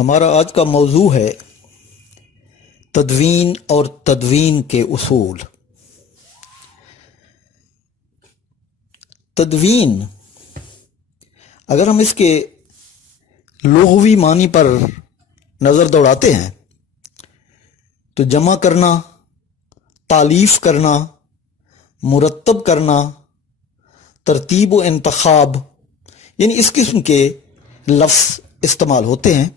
ہمارا آج کا موضوع ہے تدوین اور تدوین کے اصول۔ تدوین اگر ہم اس کے لغوی معنی پر نظر دوڑاتے ہیں تو جمع کرنا، تالیف کرنا، مرتب کرنا، ترتیب و انتخاب، یعنی اس قسم کے لفظ استعمال ہوتے ہیں۔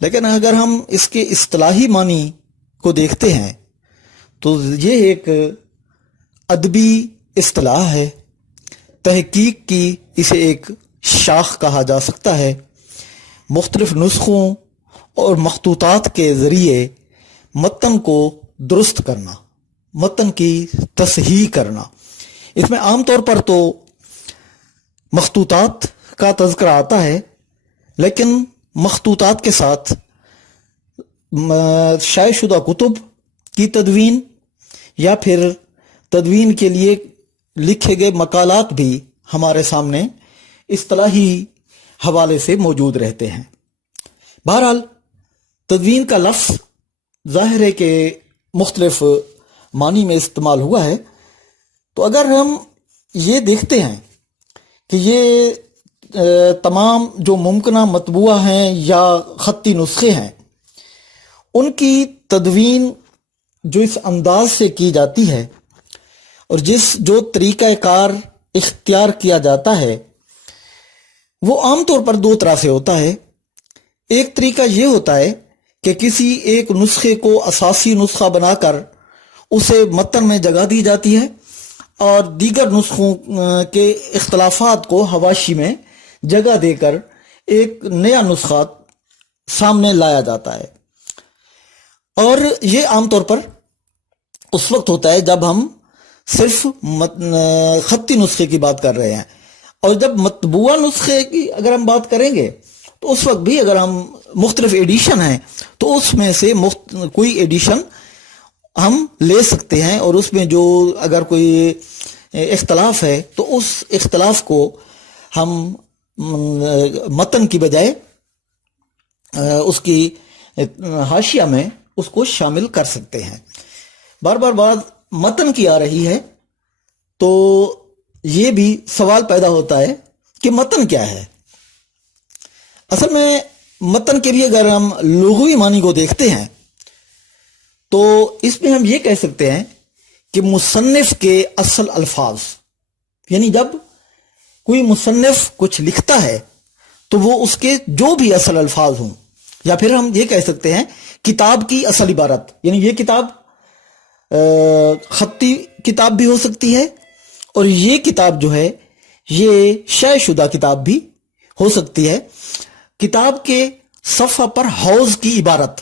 لیکن اگر ہم اس کے اصطلاحی معنی کو دیکھتے ہیں تو یہ ایک ادبی اصطلاح ہے۔ تحقیق کی اسے ایک شاخ کہا جا سکتا ہے۔ مختلف نسخوں اور مخطوطات کے ذریعے متن کو درست کرنا، متن کی تصحیح کرنا۔ اس میں عام طور پر تو مخطوطات کا تذکرہ آتا ہے، لیکن مخطوطات کے ساتھ شائع شدہ کتب کی تدوین یا پھر تدوین کے لیے لکھے گئے مقالات بھی ہمارے سامنے اصطلاحی حوالے سے موجود رہتے ہیں۔ بہرحال تدوین کا لفظ ظاہر ہے کہ مختلف معنی میں استعمال ہوا ہے۔ تو اگر ہم یہ دیکھتے ہیں کہ یہ تمام جو ممکنہ مطبوعہ ہیں یا خطی نسخے ہیں، ان کی تدوین جو اس انداز سے کی جاتی ہے اور جو طریقہ کار اختیار کیا جاتا ہے وہ عام طور پر دو طرح سے ہوتا ہے۔ ایک طریقہ یہ ہوتا ہے کہ کسی ایک نسخے کو اساسی نسخہ بنا کر اسے متن میں جگہ دی جاتی ہے اور دیگر نسخوں کے اختلافات کو حواشی میں جگہ دے کر ایک نیا نسخہ سامنے لایا جاتا ہے۔ اور یہ عام طور پر اس وقت ہوتا ہے جب ہم صرف خطی نسخے کی بات کر رہے ہیں، اور جب مطبوعہ نسخے کی اگر ہم بات کریں گے تو اس وقت بھی اگر ہم مختلف ایڈیشن ہیں تو اس میں سے کوئی ایڈیشن ہم لے سکتے ہیں، اور اس میں جو اگر کوئی اختلاف ہے تو اس اختلاف کو ہم متن کی بجائے اس کی حاشیہ میں اس کو شامل کر سکتے ہیں۔ بار بار بات متن کی آ رہی ہے تو یہ بھی سوال پیدا ہوتا ہے کہ متن کیا ہے؟ اصل میں متن کے بھی اگر ہم لغوی معنی کو دیکھتے ہیں تو اس میں ہم یہ کہہ سکتے ہیں کہ مصنف کے اصل الفاظ، یعنی جب کوئی مصنف کچھ لکھتا ہے تو وہ اس کے جو بھی اصل الفاظ ہوں، یا پھر ہم یہ کہہ سکتے ہیں کتاب کی اصل عبارت، یعنی یہ کتاب خطی کتاب بھی ہو سکتی ہے اور یہ کتاب جو ہے یہ شائع شدہ کتاب بھی ہو سکتی ہے۔ کتاب کے صفحہ پر حوض کی عبارت،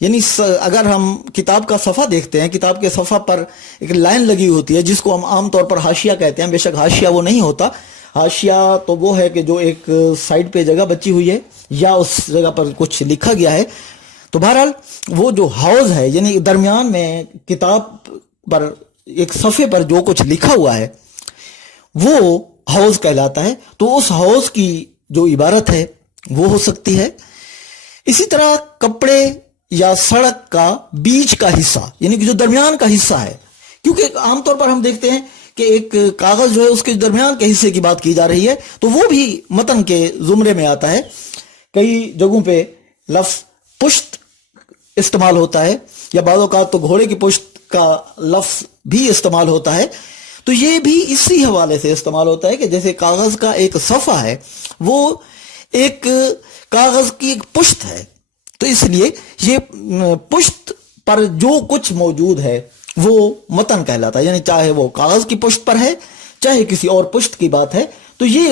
یعنی اگر ہم کتاب کا صفحہ دیکھتے ہیں، کتاب کے صفحہ پر ایک لائن لگی ہوتی ہے جس کو ہم عام طور پر حاشیہ کہتے ہیں۔ بے شک حاشیہ وہ نہیں ہوتا، حاشیہ تو وہ ہے کہ جو ایک سائڈ پہ جگہ بچی ہوئی ہے یا اس جگہ پر کچھ لکھا گیا ہے۔ تو بہرحال وہ جو حوض ہے، یعنی درمیان میں کتاب پر ایک صفحے پر جو کچھ لکھا ہوا ہے وہ حوض کہلاتا ہے۔ تو اس حوض کی جو عبارت ہے وہ ہو سکتی ہے۔ اسی طرح کپڑے یا سڑک کا بیچ کا حصہ، یعنی کہ جو درمیان کا حصہ ہے، کیونکہ عام طور پر ہم دیکھتے ہیں کہ ایک کاغذ جو ہے اس کے درمیان کے حصے کی بات کی جا رہی ہے تو وہ بھی متن کے زمرے میں آتا ہے۔ کئی جگہوں پہ لفظ پشت استعمال ہوتا ہے، یا بعض اوقات تو گھوڑے کی پشت کا لفظ بھی استعمال ہوتا ہے۔ تو یہ بھی اسی حوالے سے استعمال ہوتا ہے کہ جیسے کاغذ کا ایک صفحہ ہے وہ ایک کاغذ کی ایک پشت ہے، تو اس لیے یہ پشت پر جو کچھ موجود ہے وہ متن کہلاتا ہے، یعنی چاہے وہ کاغذ کی پشت پر ہے چاہے کسی اور پشت کی بات ہے۔ تو یہ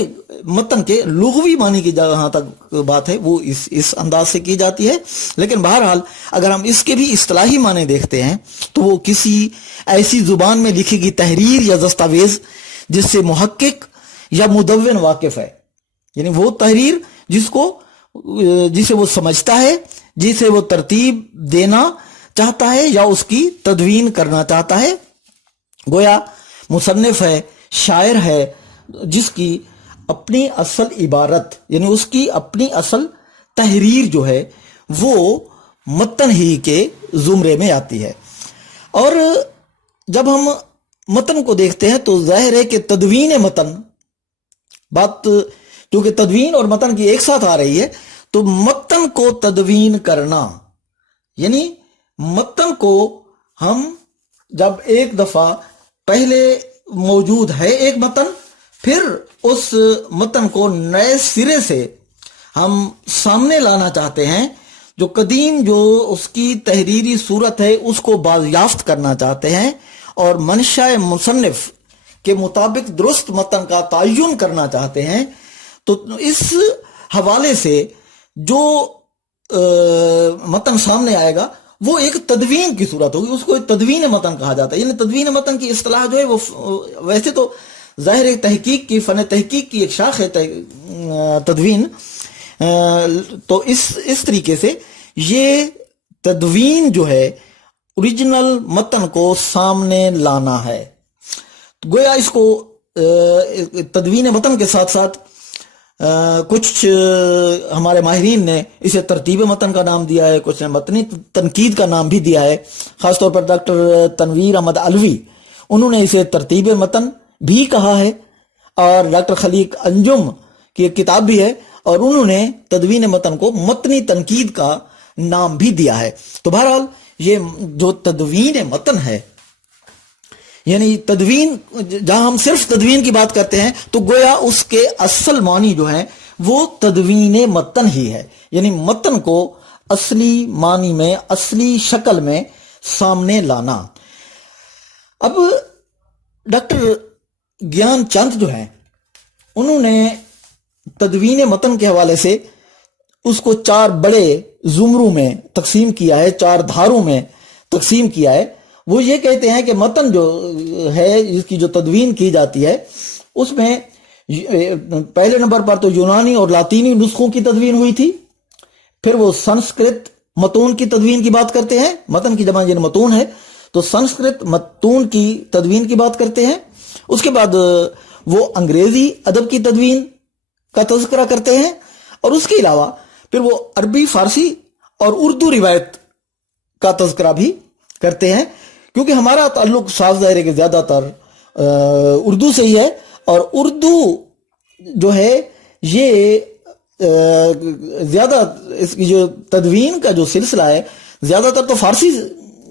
متن کے لغوی معنی کی جہاں تک بات ہے وہ اس انداز سے کی جاتی ہے۔ لیکن بہرحال اگر ہم اس کے بھی اصطلاحی معنی دیکھتے ہیں تو وہ کسی ایسی زبان میں لکھی گئی تحریر یا دستاویز جس سے محقق یا مدون واقف ہے، یعنی وہ تحریر جسے وہ سمجھتا ہے، جسے وہ ترتیب دینا چاہتا ہے یا اس کی تدوین کرنا چاہتا ہے۔ گویا مصنف ہے، شاعر ہے، جس کی اپنی اصل عبارت، یعنی اس کی اپنی اصل تحریر جو ہے وہ متن ہی کے زمرے میں آتی ہے. اور جب ہم متن کو دیکھتے ہیں تو ظاہر ہے کہ تدوین متن، بات کیونکہ تدوین اور متن کی ایک ساتھ آ رہی ہے، تو متن کو تدوین کرنا یعنی متن کو ہم جب ایک دفعہ پہلے موجود ہے ایک متن، پھر اس متن کو نئے سرے سے ہم سامنے لانا چاہتے ہیں، جو قدیم جو اس کی تحریری صورت ہے اس کو بازیافت کرنا چاہتے ہیں اور منشاء مصنف کے مطابق درست متن کا تعین کرنا چاہتے ہیں، تو اس حوالے سے جو متن سامنے آئے گا وہ ایک تدوین کی صورت ہوگی، اس کو تدوین متن کہا جاتا ہے. یعنی تدوین متن کی اصطلاح جو ہے وہ ویسے تو ظاہر تحقیق کی، فن تحقیق کی ایک شاخ ہے تدوین. تو اس طریقے سے یہ تدوین جو ہے اوریجنل متن کو سامنے لانا ہے. گویا اس کو تدوین متن کے ساتھ ساتھ کچھ ہمارے ماہرین نے اسے ترتیب متن کا نام دیا ہے، کچھ نے متنی تنقید کا نام بھی دیا ہے. خاص طور پر ڈاکٹر تنویر احمد علوی، انہوں نے اسے ترتیب متن بھی کہا ہے، اور ڈاکٹر خلیق انجم کی ایک کتاب بھی ہے اور انہوں نے تدوین متن کو متنی تنقید کا نام بھی دیا ہے. تو بہرحال یہ جو تدوین متن ہے، یعنی تدوین، جہاں ہم صرف تدوین کی بات کرتے ہیں تو گویا اس کے اصل معنی جو ہے وہ تدوین متن ہی ہے، یعنی متن کو اصلی معنی میں، اصلی شکل میں سامنے لانا. اب ڈاکٹر گیان چند جو ہیں انہوں نے تدوین متن کے حوالے سے اس کو 4 بڑے زمروں میں تقسیم کیا ہے، 4 دھاروں میں تقسیم کیا ہے. وہ یہ کہتے ہیں کہ متن جو ہے جس کی جو تدوین کی جاتی ہے اس میں پہلے نمبر پر تو یونانی اور لاطینی نسخوں کی تدوین ہوئی تھی، پھر وہ سنسکرت متون کی تدوین کی بات کرتے ہیں، متن کی جمع جن متون ہے تو سنسکرت متون کی تدوین کی بات کرتے ہیں. اس کے بعد وہ انگریزی ادب کی تدوین کا تذکرہ کرتے ہیں، اور اس کے علاوہ پھر وہ عربی، فارسی اور اردو روایت کا تذکرہ بھی کرتے ہیں، کیونکہ ہمارا تعلق صاف ظاہر ہے کہ زیادہ تر اردو سے ہی ہے، اور اردو جو ہے یہ زیادہ اس کی جو تدوین کا جو سلسلہ ہے زیادہ تر تو فارسی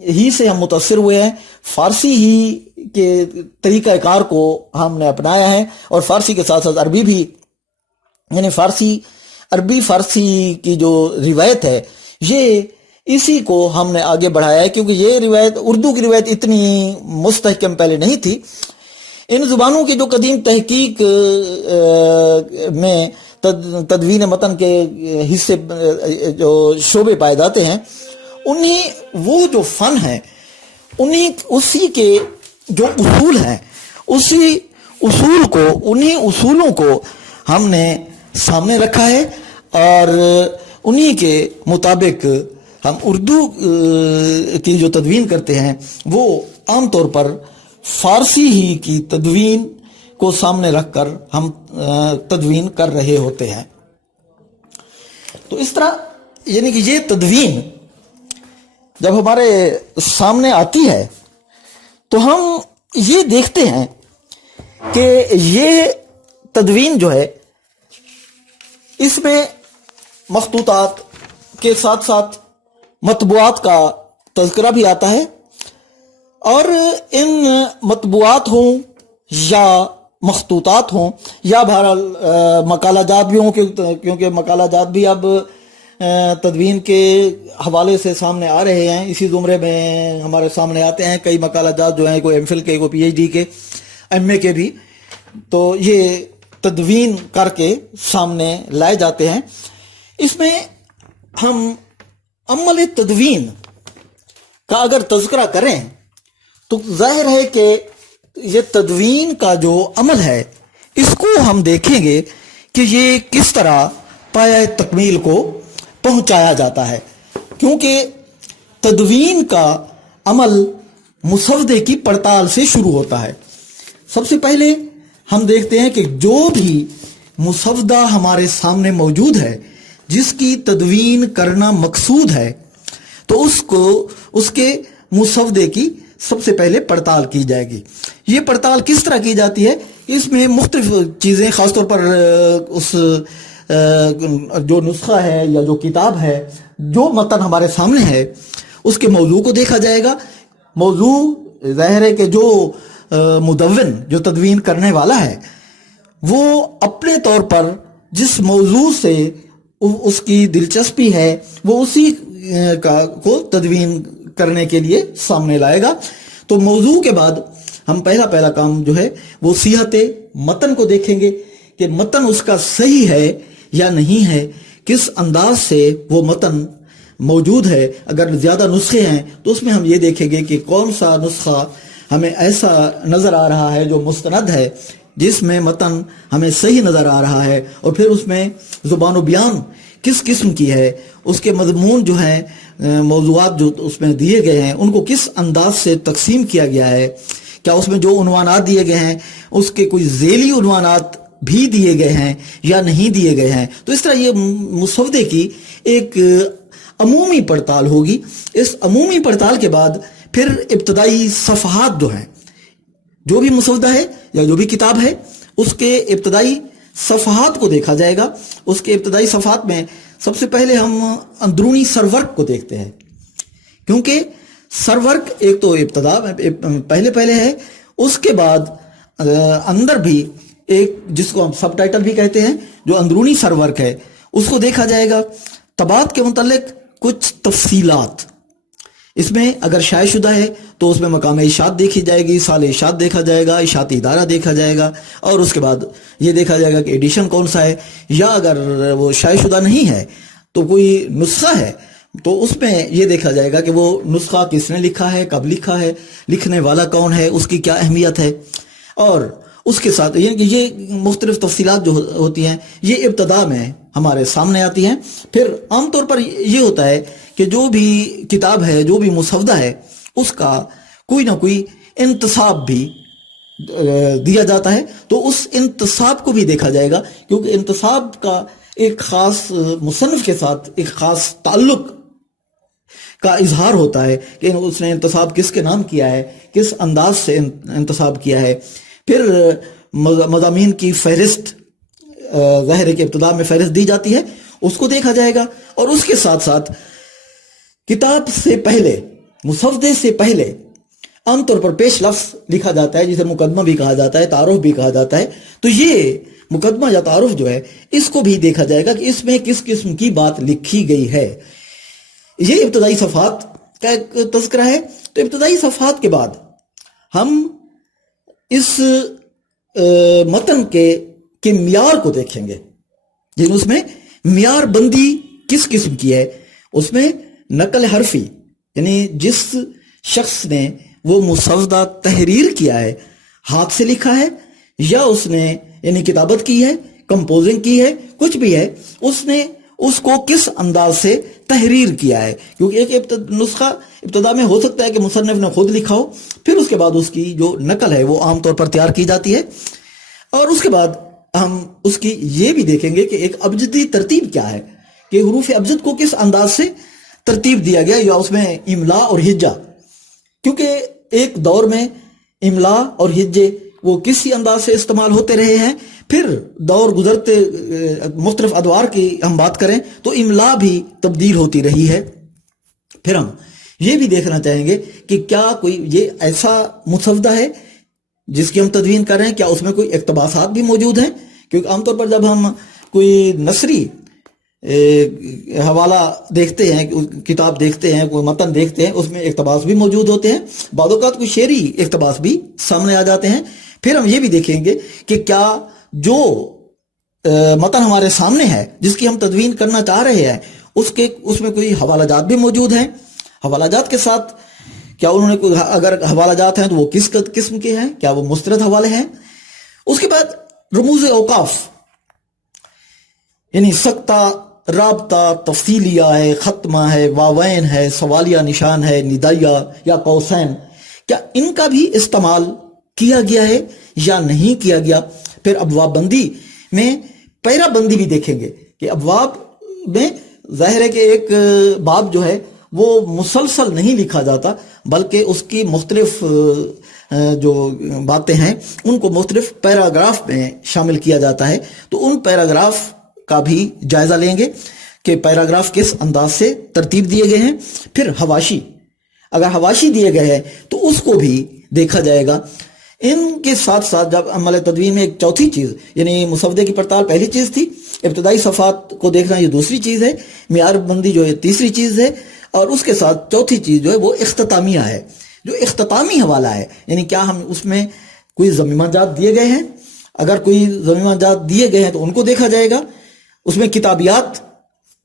ہی سے ہم متاثر ہوئے ہیں، فارسی ہی کے طریقہ کار کو ہم نے اپنایا ہے، اور فارسی کے ساتھ ساتھ عربی بھی، یعنی عربی فارسی کی جو روایت ہے یہ اسی کو ہم نے آگے بڑھایا ہے، کیونکہ یہ روایت، اردو کی روایت اتنی مستحکم پہلے نہیں تھی. ان زبانوں کی جو قدیم تحقیق میں تدوین متن کے حصے جو شعبے پائے جاتے ہیں، وہ جو فن ہے اسی کے جو اصول ہیں، انہی اصولوں کو ہم نے سامنے رکھا ہے، اور انہی کے مطابق ہم اردو کی جو تدوین کرتے ہیں وہ عام طور پر فارسی ہی کی تدوین کو سامنے رکھ کر ہم تدوین کر رہے ہوتے ہیں. تو اس طرح یعنی کہ یہ تدوین جب ہمارے سامنے آتی ہے تو ہم یہ دیکھتے ہیں کہ یہ تدوین جو ہے اس میں مخطوطات کے ساتھ ساتھ مطبوعات کا تذکرہ بھی آتا ہے، اور ان مطبوعات ہوں یا مخطوطات ہوں یا بہرحال مقالہ جات بھی ہوں، کیونکہ مقالہ جات بھی اب تدوین کے حوالے سے سامنے آ رہے ہیں، اسی زمرے میں ہمارے سامنے آتے ہیں کئی مقالہ جات جو ہیں، کوئی ایم فل کے، کوئی پی ایچ ڈی کے، ایم اے کے بھی، تو یہ تدوین کر کے سامنے لائے جاتے ہیں. اس میں ہم عمل تدوین کا اگر تذکرہ کریں تو ظاہر ہے کہ یہ تدوین کا جو عمل ہے اس کو ہم دیکھیں گے کہ یہ کس طرح پایہ تکمیل کو پہنچایا جاتا ہے، کیونکہ تدوین کا عمل مسودے کی پڑتال سے شروع ہوتا ہے. سب سے پہلے ہم دیکھتے ہیں کہ جو بھی مسودہ ہمارے سامنے موجود ہے، جس کی تدوین کرنا مقصود ہے تو اس کے مسودے کی سب سے پہلے پڑتال کی جائے گی۔ یہ پڑتال کس طرح کی جاتی ہے؟ اس میں مختلف چیزیں، خاص طور پر اس جو نسخہ ہے یا جو کتاب ہے، جو متن ہمارے سامنے ہے، اس کے موضوع کو دیکھا جائے گا۔ موضوع ظاہر ہے کہ جو مدون، جو تدوین کرنے والا ہے، وہ اپنے طور پر جس موضوع سے اس کی دلچسپی ہے وہ اسی کو تدوین کرنے کے لیے سامنے لائے گا۔ تو موضوع کے بعد ہم پہلا کام جو ہے وہ صحت متن کو دیکھیں گے کہ متن اس کا صحیح ہے یا نہیں ہے، کس انداز سے وہ متن موجود ہے۔ اگر زیادہ نسخے ہیں تو اس میں ہم یہ دیکھیں گے کہ کون سا نسخہ ہمیں ایسا نظر آ رہا ہے جو مستند ہے، جس میں متن ہمیں صحیح نظر آ رہا ہے، اور پھر اس میں زبان و بیان کس قسم کی ہے، اس کے مضمون جو ہیں، موضوعات جو اس میں دیے گئے ہیں، ان کو کس انداز سے تقسیم کیا گیا ہے، کیا اس میں جو عنوانات دیے گئے ہیں اس کے کوئی ذیلی عنوانات بھی دیے گئے ہیں یا نہیں دیے گئے ہیں۔ تو اس طرح یہ مسودے کی ایک عمومی پڑتال ہوگی۔ اس عمومی پڑتال کے بعد پھر ابتدائی صفحات جو ہیں، جو بھی مسودہ ہے یا جو بھی کتاب ہے، اس کے ابتدائی صفحات کو دیکھا جائے گا۔ اس کے ابتدائی صفحات میں سب سے پہلے ہم اندرونی سرورق کو دیکھتے ہیں، کیونکہ سرورق ایک تو ابتدا پہلے ہے، اس کے بعد اندر بھی ایک جس کو ہم سب ٹائٹل بھی کہتے ہیں، جو اندرونی سرورق ہے، اس کو دیکھا جائے گا۔ طباعت کے متعلق کچھ تفصیلات، اس میں اگر شائع شدہ ہے تو اس میں مقام اشاعت دیکھی جائے گی، سال اشاعت دیکھا جائے گا، اشاعتی ادارہ دیکھا جائے گا، اور اس کے بعد یہ دیکھا جائے گا کہ ایڈیشن کون سا ہے، یا اگر وہ شائع شدہ نہیں ہے تو کوئی نسخہ ہے تو اس میں یہ دیکھا جائے گا کہ وہ نسخہ کس نے لکھا ہے، کب لکھا ہے، لکھنے والا کون ہے، اس کی کیا اہمیت ہے، اور اس کے ساتھ یہ مختلف تفصیلات جو ہوتی ہیں یہ ابتدا میں ہمارے سامنے آتی ہیں۔ پھر عام طور پر یہ ہوتا ہے کہ جو بھی کتاب ہے، جو بھی مسودہ ہے، اس کا کوئی نہ کوئی انتصاب بھی دیا جاتا ہے، تو اس انتصاب کو بھی دیکھا جائے گا، کیونکہ انتصاب کا ایک خاص مصنف کے ساتھ ایک خاص تعلق کا اظہار ہوتا ہے کہ اس نے انتصاب کس کے نام کیا ہے، کس انداز سے انتصاب کیا ہے۔ پھر مضامین کی فہرست، ظاہر ہے کہ ابتدا میں فہرست دی جاتی ہے، اس کو دیکھا جائے گا، اور اس کے ساتھ ساتھ کتاب سے پہلے، مسودے سے پہلے عام طور پر پیش لفظ لکھا جاتا ہے، جسے مقدمہ بھی کہا جاتا ہے، تعارف بھی کہا جاتا ہے۔ تو یہ مقدمہ یا تعارف جو ہے، اس کو بھی دیکھا جائے گا کہ اس میں کس قسم کی بات لکھی گئی ہے۔ یہ ابتدائی صفحات کا ایک تذکرہ ہے۔ تو ابتدائی صفحات کے بعد ہم اس متن کے معیار کو دیکھیں گے، اس میں معیار بندی کس قسم کی ہے۔ اس میں نقل حرفی، یعنی جس شخص نے وہ مسودہ تحریر کیا ہے، ہاتھ سے لکھا ہے یا اس نے یعنی کتابت کی ہے، کمپوزنگ کی ہے، کچھ بھی ہے، اس نے اس کو کس انداز سے تحریر کیا ہے، کیونکہ ایک نسخہ ابتدا میں ہو سکتا ہے کہ مصنف نے خود لکھا ہو، پھر اس کے بعد اس کی جو نقل ہے وہ عام طور پر تیار کی جاتی ہے، اور اس کے بعد ہم اس کی یہ بھی دیکھیں گے کہ ایک ابجدی ترتیب کیا ہے، کہ حروف ابجد کو کس انداز سے ترتیب دیا گیا، یا اس میں املا اور ہجہ، کیونکہ ایک دور میں املا اور ہجے وہ کسی انداز سے استعمال ہوتے رہے ہیں، پھر دور گزرتے مختلف ادوار کی ہم بات کریں تو املا بھی تبدیل ہوتی رہی ہے۔ پھر ہم یہ بھی دیکھنا چاہیں گے کہ کیا کوئی یہ ایسا مسودہ ہے جس کی ہم تدوین کر رہے ہیں، کیا اس میں کوئی اقتباسات بھی موجود ہیں، کیونکہ عام طور پر جب ہم کوئی نثری حوالہ دیکھتے ہیں، کتاب دیکھتے ہیں، کوئی متن دیکھتے ہیں، اس میں اقتباس بھی موجود ہوتے ہیں، بعض اوقات کوئی شعری اقتباس بھی سامنے آ جاتے ہیں۔ پھر ہم یہ بھی دیکھیں گے کہ کیا جو متن ہمارے سامنے ہے، جس کی ہم تدوین کرنا چاہ رہے ہیں، اس میں کوئی حوالہ جات بھی موجود ہیں۔ حوالہ جات کے ساتھ کیا انہوں نے کوئی، اگر حوالہ جات ہیں تو وہ کس قسم کے ہیں، کیا وہ مستند حوالے ہیں۔ اس کے بعد رموز اوقاف، یعنی سکتہ، رابطہ، تفصیلیہ ہے، ختمہ ہے، واوین ہے، سوالیہ نشان ہے، ندائیہ یا قوسین، کیا ان کا بھی استعمال کیا گیا ہے یا نہیں کیا گیا۔ پھر ابواب بندی میں پیرا بندی بھی دیکھیں گے کہ ابواب میں ظاہر ہے کہ ایک باب جو ہے وہ مسلسل نہیں لکھا جاتا، بلکہ اس کی مختلف جو باتیں ہیں ان کو مختلف پیراگراف میں شامل کیا جاتا ہے۔ تو ان پیراگراف کا بھی جائزہ لیں گے کہ پیراگراف کس انداز سے ترتیب دیے گئے ہیں۔ پھر حواشی، اگر حواشی دیے گئے ہیں تو اس کو بھی دیکھا جائے گا۔ ان کے ساتھ ساتھ جب عمل تدوین میں ایک چوتھی چیز، یعنی مسودے کی پڑتال پہلی چیز تھی، ابتدائی صفحات کو دیکھنا یہ دوسری چیز ہے، معیار بندی جو ہے تیسری چیز ہے، اور اس کے ساتھ چوتھی چیز جو ہے وہ اختتامیہ ہے، جو اختتامی حوالہ ہے، یعنی کیا ہم اس میں کوئی ضمیمہ جات دیے گئے ہیں، اگر کوئی ضمیمہ جات دیے گئے ہیں تو ان کو دیکھا جائے گا۔ اس میں کتابیات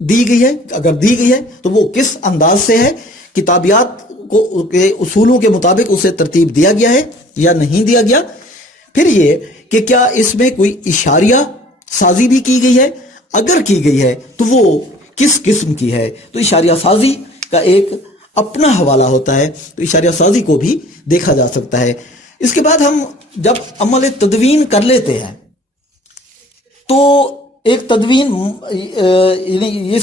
دی گئی ہے، اگر دی گئی ہے تو وہ کس انداز سے ہے، کتابیات کو کے اصولوں کے مطابق اسے ترتیب دیا گیا ہے یا نہیں دیا گیا۔ پھر یہ کہ کیا اس میں کوئی اشاریہ سازی بھی کی گئی ہے، اگر کی گئی ہے تو وہ کس قسم کی ہے۔ تو اشاریہ سازی کا ایک اپنا حوالہ ہوتا ہے، تو اشاریہ سازی کو بھی دیکھا جا سکتا ہے۔ اس کے بعد ہم جب عمل تدوین کر لیتے ہیں تو ایک تدوین یعنی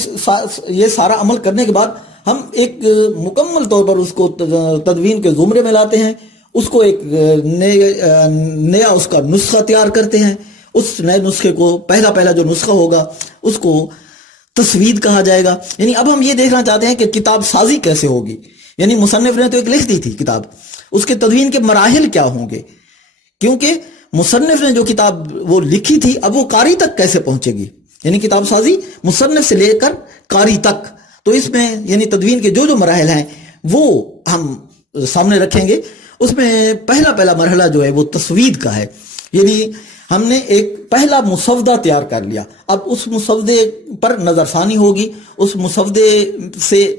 یہ سارا عمل کرنے کے بعد ہم ایک مکمل طور پر اس کو تدوین کے زمرے میں لاتے ہیں، اس کو ایک نیا اس کا نسخہ تیار کرتے ہیں۔ اس نئے نسخے کو پہلا جو نسخہ ہوگا اس کو تسوید کہا جائے گا۔ یعنی اب ہم یہ دیکھنا چاہتے ہیں کہ کتاب سازی کیسے ہوگی، یعنی مصنف نے تو ایک لکھ دی تھی کتاب، اس کے تدوین کے مراحل کیا ہوں گے، کیونکہ مصنف نے جو کتاب وہ لکھی تھی اب وہ قاری تک کیسے پہنچے گی، یعنی کتاب سازی مصنف سے لے کر قاری تک۔ تو اس میں یعنی تدوین کے جو مراحل ہیں وہ ہم سامنے رکھیں گے۔ اس میں پہلا مرحلہ جو ہے وہ تسوید کا ہے، یعنی ہم نے ایک پہلا مسودہ تیار کر لیا، اب اس مسودے پر نظر ثانی ہوگی، اس مسودے سے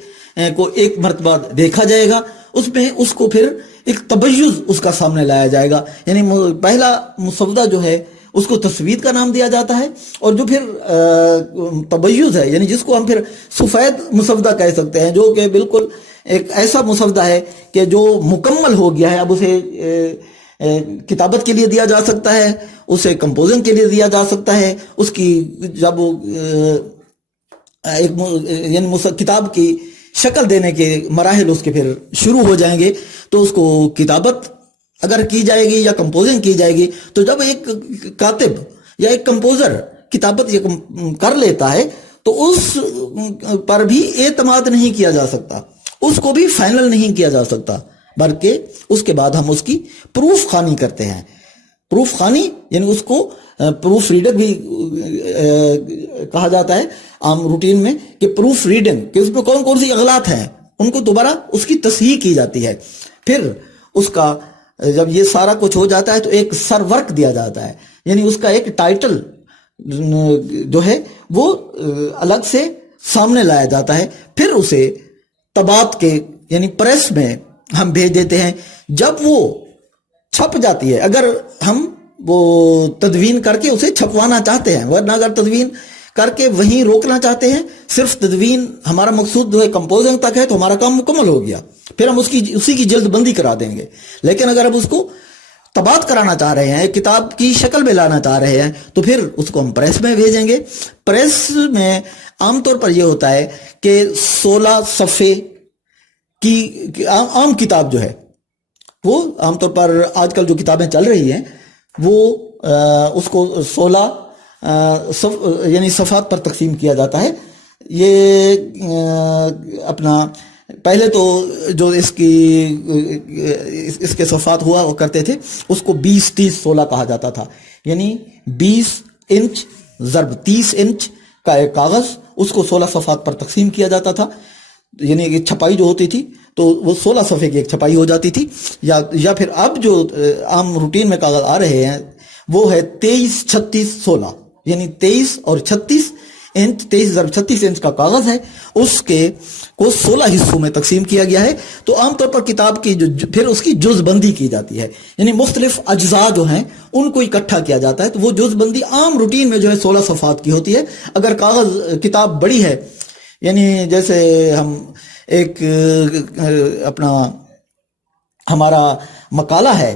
کو ایک مرتبہ دیکھا جائے گا، اس میں اس کو پھر ایک تبیض اس کا سامنے لایا جائے گا، یعنی پہلا مسودہ جو ہے اس کو تسوید کا نام دیا جاتا ہے، اور جو پھر تبیض ہے یعنی جس کو ہم پھر سفید مسودہ کہہ سکتے ہیں، جو کہ بالکل ایک ایسا مسودہ ہے کہ جو مکمل ہو گیا ہے، اب اسے کتابت کے لیے دیا جا سکتا ہے، اسے کمپوزنگ کے لیے دیا جا سکتا ہے، اس کی جب ایک یعنی کتاب کی شکل دینے کے مراحل اس کے پھر شروع ہو جائیں گے، تو اس کو کتابت اگر کی جائے گی یا کمپوزنگ کی جائے گی، تو جب ایک کاتب یا ایک کمپوزر کتابت یہ کر لیتا ہے تو اس پر بھی اعتماد نہیں کیا جا سکتا، اس کو بھی فائنل نہیں کیا جا سکتا، بلکہ اس کے بعد ہم اس کی پروف خوانی کرتے ہیں۔ پروف خوانی یعنی اس کو پروف ریڈر بھی کہا جاتا ہے عام روٹین میں، کہ پروف ریڈنگ کہ اس میں کون کون سی اغلاط ہیں ان کو دوبارہ اس کی تصحیح کی جاتی ہے۔ پھر اس کا جب یہ سارا کچھ ہو جاتا ہے تو ایک سر ورک دیا جاتا ہے، یعنی اس کا ایک ٹائٹل جو ہے وہ الگ سے سامنے لایا جاتا ہے، پھر اسے طباعت کے یعنی پریس میں ہم بھیج دیتے ہیں۔ جب وہ چھپ جاتی ہے، اگر ہم وہ تدوین کر کے اسے چھپوانا چاہتے ہیں، ورنہ اگر تدوین کر کے وہیں روکنا چاہتے ہیں، صرف تدوین ہمارا مقصود جو ہے کمپوزنگ تک ہے، تو ہمارا کام مکمل ہو گیا، پھر ہم اسی کی جلد بندی کرا دیں گے۔ لیکن اگر ہم اس کو طباعت کرانا چاہ رہے ہیں، کتاب کی شکل میں لانا چاہ رہے ہیں، تو پھر اس کو ہم پریس میں بھیجیں گے۔ پریس میں عام طور پر یہ ہوتا ہے کہ 16 صفحے کی عام کتاب جو ہے وہ عام طور پر آج کل جو کتابیں چل رہی ہیں وہ اس کو 16 یعنی صفحات پر تقسیم کیا جاتا ہے۔ یہ اپنا پہلے تو جو اس کے صفحات ہوا کرتے تھے اس کو 20 30 16 کہا جاتا تھا، یعنی 20 انچ ضرب 30 انچ کا ایک کاغذ، اس کو 16 صفحات پر تقسیم کیا جاتا تھا، یعنی چھپائی جو ہوتی تھی تو وہ 16 صفحے کی ایک چھپائی ہو جاتی تھی، یا پھر اب جو عام روٹین میں کاغذ آ رہے ہیں وہ ہے 23 36 16، یعنی 23 اور 36 انچ 23 ضرب 36 انچ کا کاغذ ہے، اس کو 16 حصوں میں تقسیم کیا گیا ہے۔ تو عام طور پر کتاب کی پھر اس کی جز بندی کی جاتی ہے، یعنی مختلف اجزاء جو ہیں ان کو اکٹھا کیا جاتا ہے، تو وہ جز بندی عام روٹین میں جو ہے 16 صفحات کی ہوتی ہے۔ اگر کتاب بڑی ہے، یعنی جیسے ہم ایک اپنا ہمارا مقالہ ہے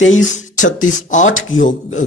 23-36-8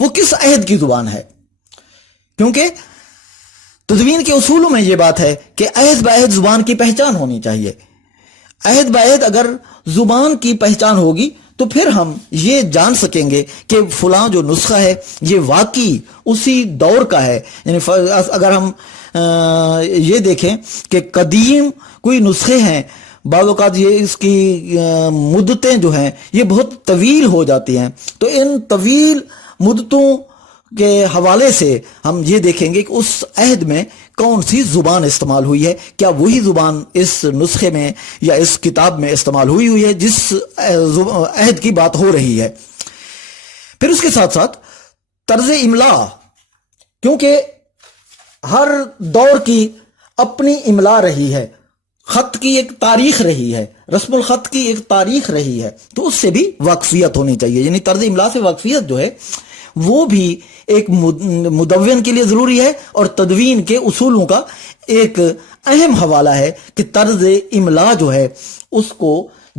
وہ کس عہد کی زبان ہے، کیونکہ تدوین کے اصولوں میں یہ بات ہے کہ عہد بعہد زبان کی پہچان ہونی چاہیے. عہد بعہد اگر زبان کی پہچان ہوگی تو پھر ہم یہ جان سکیں گے کہ فلاں جو نسخہ ہے یہ واقعی اسی دور کا ہے. یعنی اگر ہم یہ دیکھیں کہ قدیم کوئی نسخے ہیں، بعض اوقات یہ اس کی مدتیں جو ہیں یہ بہت طویل ہو جاتی ہیں، تو ان طویل مدتوں کے حوالے سے ہم یہ دیکھیں گے کہ اس عہد میں کون سی زبان استعمال ہوئی ہے، کیا وہی زبان اس نسخے میں یا اس کتاب میں استعمال ہوئی ہے جس عہد کی بات ہو رہی ہے. پھر اس کے ساتھ ساتھ طرز املا، کیونکہ ہر دور کی اپنی املا رہی ہے، خط کی ایک تاریخ رہی ہے، رسم الخط کی ایک تاریخ رہی ہے، تو اس سے بھی واقفیت ہونی چاہیے. یعنی طرز املا سے واقفیت جو ہے وہ بھی ایک مدون کے لیے ضروری ہے، اور تدوین کے اصولوں کا ایک اہم حوالہ ہے کہ طرز املا جو ہے اس کو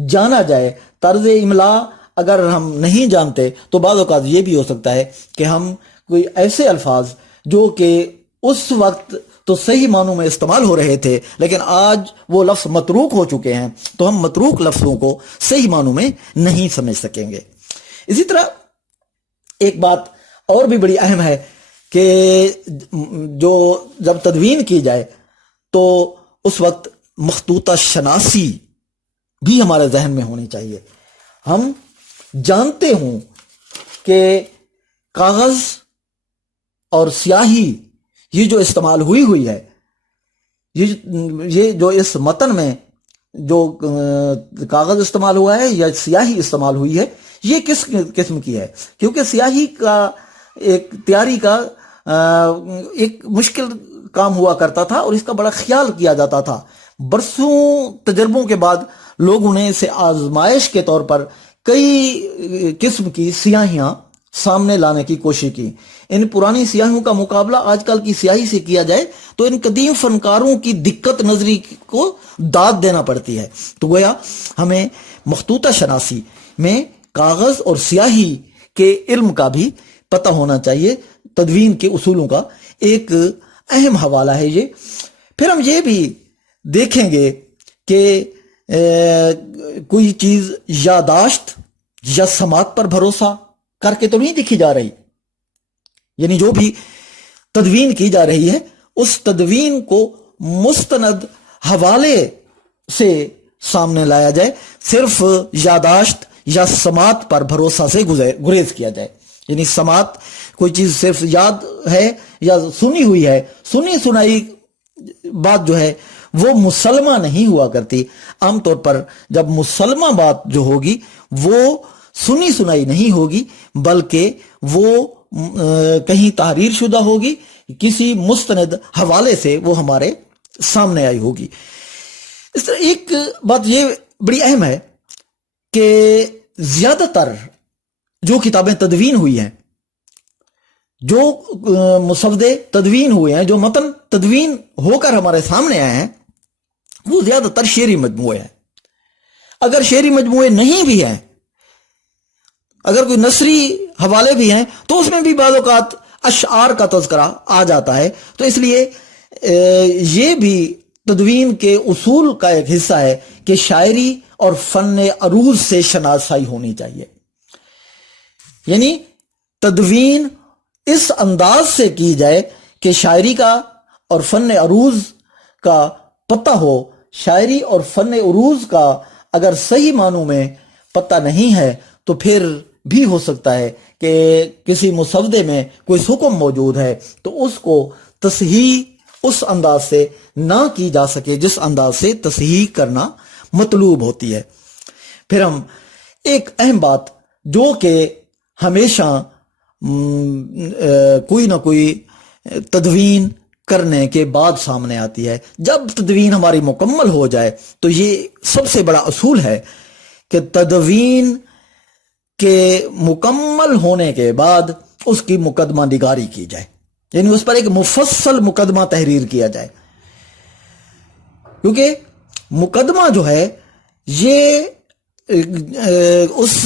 جانا جائے. طرز املا اگر ہم نہیں جانتے تو بعض اوقات یہ بھی ہو سکتا ہے کہ ہم کوئی ایسے الفاظ جو کہ اس وقت تو صحیح معنوں میں استعمال ہو رہے تھے لیکن آج وہ لفظ متروک ہو چکے ہیں، تو ہم متروک لفظوں کو صحیح معنوں میں نہیں سمجھ سکیں گے. اسی طرح ایک بات اور بھی بڑی اہم ہے کہ جو جب تدوین کی جائے تو اس وقت مخطوطہ شناسی بھی ہمارے ذہن میں ہونی چاہیے. ہم جانتے ہوں کہ کاغذ اور سیاہی یہ جو استعمال ہوئی ہے، یہ جو اس متن میں جو کاغذ استعمال ہوا ہے یا سیاہی استعمال ہوئی ہے یہ کس قسم کی ہے، کیونکہ سیاہی کا ایک تیاری کا ایک مشکل کام ہوا کرتا تھا اور اس کا بڑا خیال کیا جاتا تھا. برسوں تجربوں کے بعد لوگوں نے اسے آزمائش کے طور پر کئی قسم کی سیاہیاں سامنے لانے کی کوشش کی. ان پرانی سیاہیوں کا مقابلہ آج کل کی سیاہی سے کیا جائے تو ان قدیم فنکاروں کی دقت نظری کو داد دینا پڑتی ہے. تو گویا ہمیں مخطوطہ شناسی میں کاغذ اور سیاہی کے علم کا بھی پتہ ہونا چاہیے. تدوین کے اصولوں کا ایک اہم حوالہ ہے یہ. پھر ہم یہ بھی دیکھیں گے کہ کوئی چیز یاداشت یا سماعت پر بھروسہ کر کے تو نہیں لکھی جا رہی. یعنی جو بھی تدوین کی جا رہی ہے اس تدوین کو مستند حوالے سے سامنے لایا جائے، صرف یاداشت یا سماعت پر بھروسہ سے گریز کیا جائے. یعنی سماعت کوئی چیز صرف یاد ہے یا سنی ہوئی ہے، سنی سنائی بات جو ہے وہ مسلمہ نہیں ہوا کرتی. عام طور پر جب مسلمہ بات جو ہوگی وہ سنی سنائی نہیں ہوگی بلکہ وہ کہیں تحریر شدہ ہوگی، کسی مستند حوالے سے وہ ہمارے سامنے آئی ہوگی. اس طرح ایک بات یہ بڑی اہم ہے کہ زیادہ تر جو کتابیں تدوین ہوئی ہیں، جو مسودے تدوین ہوئے ہیں، جو متن تدوین ہو کر ہمارے سامنے آئے ہیں، وہ زیادہ تر شعری مجموعے ہیں. اگر شعری مجموعے نہیں بھی ہیں، اگر کوئی نثری حوالے بھی ہیں تو اس میں بھی بعض اوقات اشعار کا تذکرہ آ جاتا ہے. تو اس لیے یہ بھی تدوین کے اصول کا ایک حصہ ہے کہ شاعری اور فن عروض سے شناسائی ہونی چاہیے. یعنی تدوین اس انداز سے کی جائے کہ شاعری کا اور فن عروض کا پتہ ہو. شاعری اور فن عروض کا اگر صحیح معنوں میں پتہ نہیں ہے تو پھر بھی ہو سکتا ہے کہ کسی مسودے میں کوئی حکم موجود ہے تو اس کو تصحیح اس انداز سے نہ کی جا سکے جس انداز سے تصحیح کرنا مطلوب ہوتی ہے. پھر ہم ایک اہم بات جو کہ ہمیشہ کوئی نہ کوئی تدوین کرنے کے بعد سامنے آتی ہے، جب تدوین ہماری مکمل ہو جائے تو یہ سب سے بڑا اصول ہے کہ تدوین کے مکمل ہونے کے بعد اس کی مقدمہ نگاری کی جائے. یعنی اس پر ایک مفصل مقدمہ تحریر کیا جائے، کیونکہ مقدمہ جو ہے یہ اس